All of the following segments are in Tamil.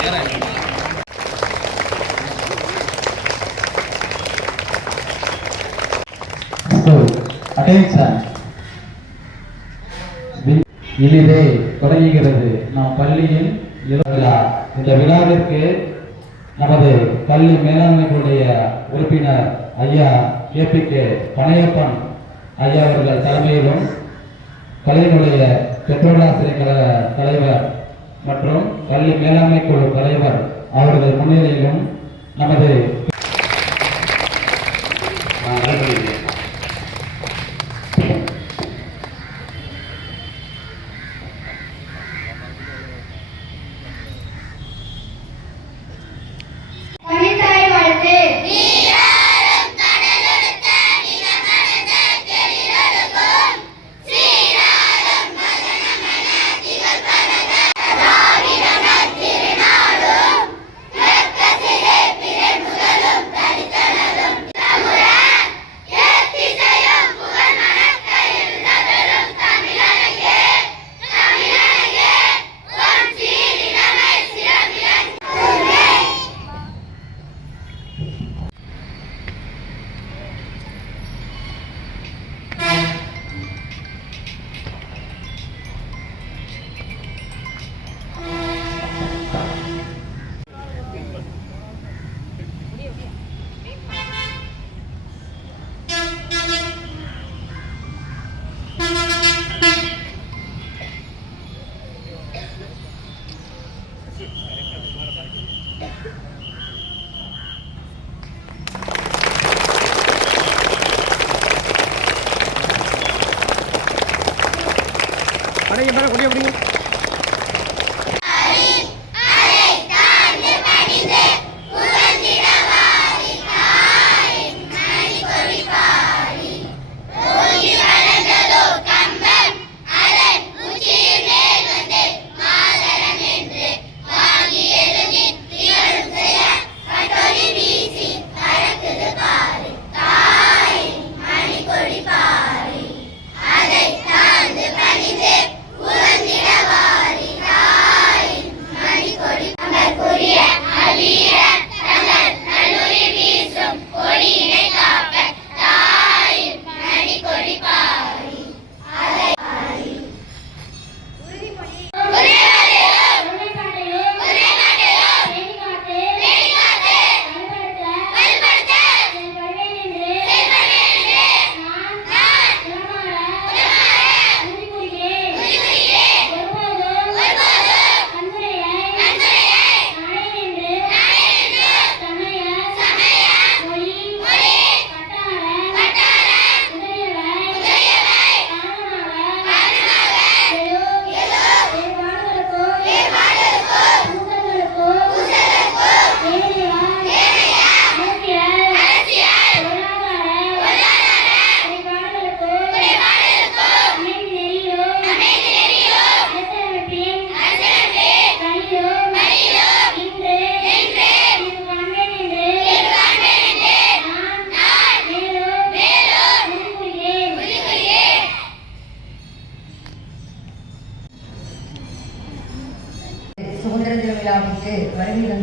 So, இனிதே தொடங்குகிறது. நாம் பள்ளியில் இருக்கலாம் விழா இந்த விழாவிற்கு நமது பள்ளி மேலாண்மைகளுடைய உறுப்பினர் ஐயா ஏபி கே பனையப்பன் ஐயா அவர்கள் தலைமையிலும் கலையினுடைய பெற்றோராசிரியர் கழக தலைவர் மற்றும் பள்ளி மேலாண்மை குழு தலைவர் அவர்கள் முன்னிலையிலும் நமது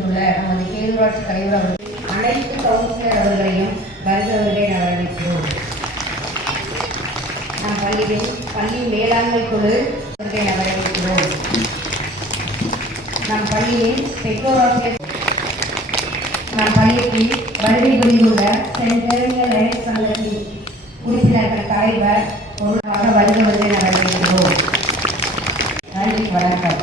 வருகை நமது பேரூராட்சி தலைவர் அவர்கள் அனைத்து கவுன்சிலர் அவர்களையும் வருகிறவர்களை வரவேற்கிறோம். நம் பள்ளியில் பள்ளி மேலாண்மை குழு அவர்களை வரவேற்கிறோம். நம் பள்ளியின் பெற்றோராசிரியர் நம் பள்ளிக்கு வருகை புரிந்துள்ள சென்ட் டெர்மினல் லைன்ஸ் சங்கத்தின் உறுப்பினர்கள் தலைவர் பொருளாக வருகிறவர்களை வரவேற்கிறோம். நன்றி வணக்கம்.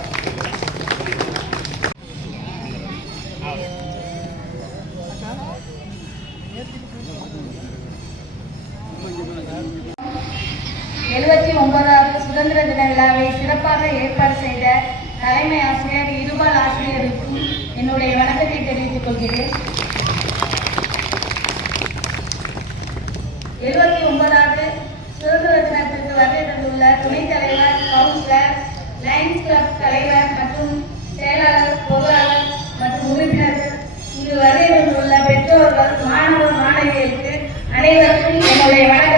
ஏற்பாடு செய்த தலைமை ஆசிரியர் இருபால் ஆசிரியருக்கும் என்னுடைய வணக்கத்தை தெரிவித்துக் கொள்கிறேன். எழுபத்தி ஒன்பதாவது சுதந்திர தினத்திற்கு வருகை தந்துள்ள துணைத் தலைவர் கவுன்சிலர் லைன்ஸ் கிளப் தலைவர் மற்றும் செயலாளர் பொருளாளர் மற்றும் உறுப்பினர்கள் இங்கு வருகை தந்துள்ள பெற்றோர்கள் மாணவ மாணவிகளுக்கு அனைவருக்கும் என்னுடைய வணக்கம்.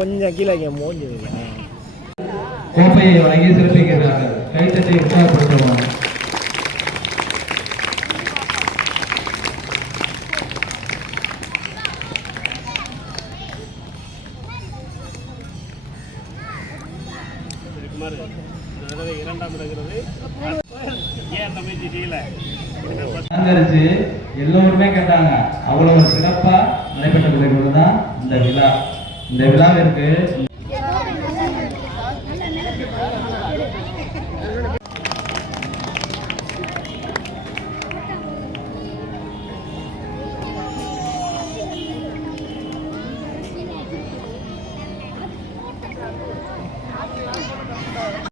கொஞ்சம் கீழே வைங்க மூஞ்சி கோப்பையை வழங்கி சிறப்பிக்கிறார்கள். கைத்தட்டை உற்சாகப்படுத்துவோம் இரண்டாம் இருக்கிறது ஏன் தம்பி கீழே அலங்கரிச்சு எல்லோருமே கேட்டாங்க. அவ்வளவு சிறப்பா நடைபெற்ற தான் இந்த விழா. இந்த விழாவிற்கு